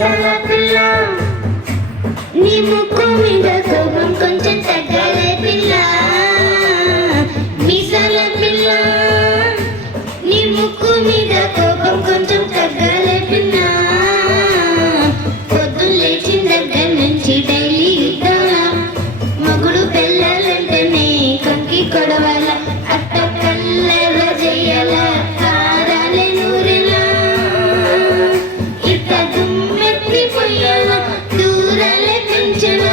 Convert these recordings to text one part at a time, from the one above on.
మీసాల పిల్ల నీ ముక్కు మీద కోపం కొంచెం తగ్గాలే పిల్ల మీసాల పిల్ల నీ ముక్కు మీద కోపం కొంచెం తగ్గాలే పిల్ల పొద్దున్న లేచిన దగ్గర నుంచి డైలీ యుద్ధాల మగుడు పిల్లలంటేనే కంకి కొడవల అట్ట కల్లెల చెయ్యాల కారాలే నూరెలా ఇట్ట దుమ్మెత్తిపోయాల దూరాలే పెంచల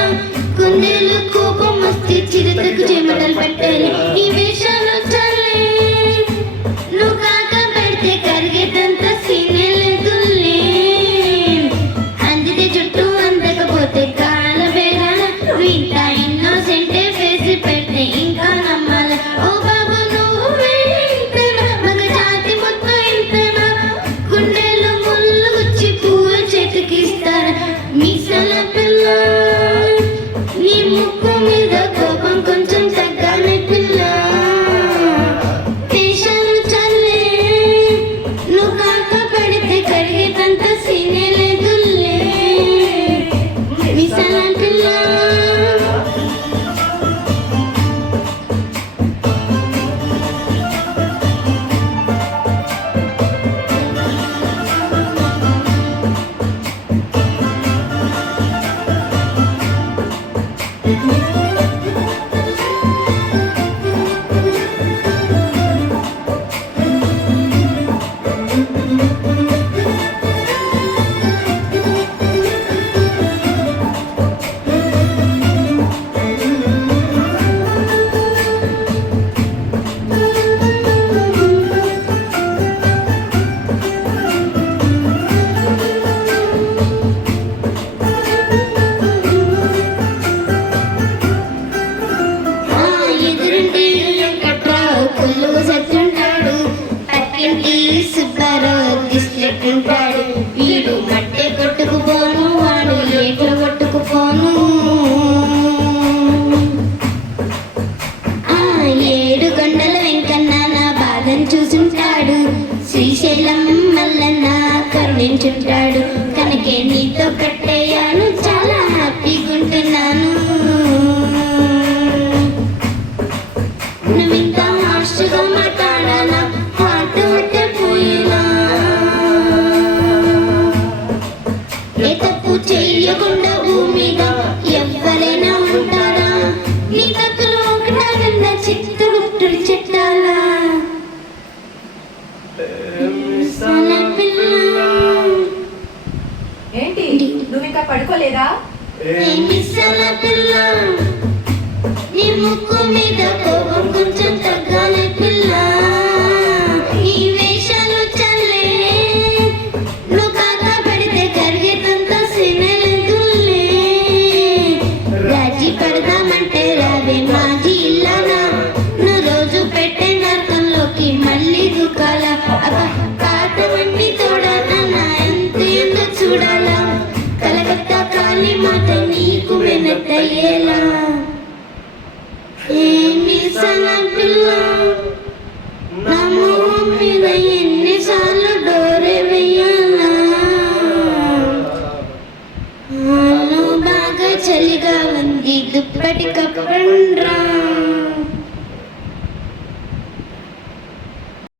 కుందేలు కోపం వస్తే చిరుతకు చెమటలు పట్టాలి ఈ వేషాలు చాలే నువ్వు కాక పెడితే కరిగేటంత సీనెలెదులే అందితే జుట్టు అందకపోతే కాల బేరాల ఇంత ఇన్నోసెంటే ఫేసి పెడితే ఇంకా నమ్మాల ఓ బాబు నువ్వే ఇంతనా మగ జాతి మొత్తం ఇంతనా గుండెలో ముళ్ళు గుచ్చి పువ్వు చెట్టుకిస్తారా మీసాల పిల్ల నీ ముక్కు మీద కోపం కొంచెం తగ్గాలి పిల్ల వేషాలు చల్లే నువ్వు కాక పెడితే కరిగేటంత సీనెలెదులే మీసాల పిల్ల ఎదురుంటి వెంకట్రావు కొల్లువు సత్తుంటాడు పక్కింటి సుబ్బారావు దిస్లెట్టుంటాడు వీడు మట్టె కొట్టుకుపోను వాడు ఏట్లు కొట్టుకుపోను 7 కొండల వెంకన్న నా బాధను చూసుంటాడు శ్రీశైలం మల్లన్న కరుణించుంటాడు కనుకే నీతో కట్టేయాను చాలా హ్యాపీగా ఉంటున్నాను నువ్వింత హార్ష్గా మాట్లాడాలా హార్ట్ ఉంటే పోయినా ఏ తప్పు చెయ్యకుండా భూమిగా ఎవ్వరైనా ఉంటారా నీ తప్పులు ఒకటాగన్నా చిత్తుగుట్టుడు చెట్టాలా మీసాల పిల్ల ఏంటి నువ్వు ఇంకా పడుకోలేదా? మీసాల పిల్ల నీ ముక్కు మీద కోపం కొంచెం తగ్గాలి పిల్ల ఈ వేషాలు చల్లే నువ్వు కాక పెడితే కరిగేటంత సీనెలెదులే రాజీ పడదామంటే రావే మాజీ ఇల్లానా నువ్వు రోజు పెట్టే నరకంలోకి మళ్ళీ దుకాల కాటవన్నీ తోడానా నా ఎంత ఎంతో చూడాలా కలకత్తా కాలి మాట నీకు వెనట్టయ్యేలా మీసాల పిల్ల నా మొహం మీద ఎన్నిసార్లు డోరే వెయ్యాలా బాగా చలిగా ఉంది దుప్పటి కప్పండ్రా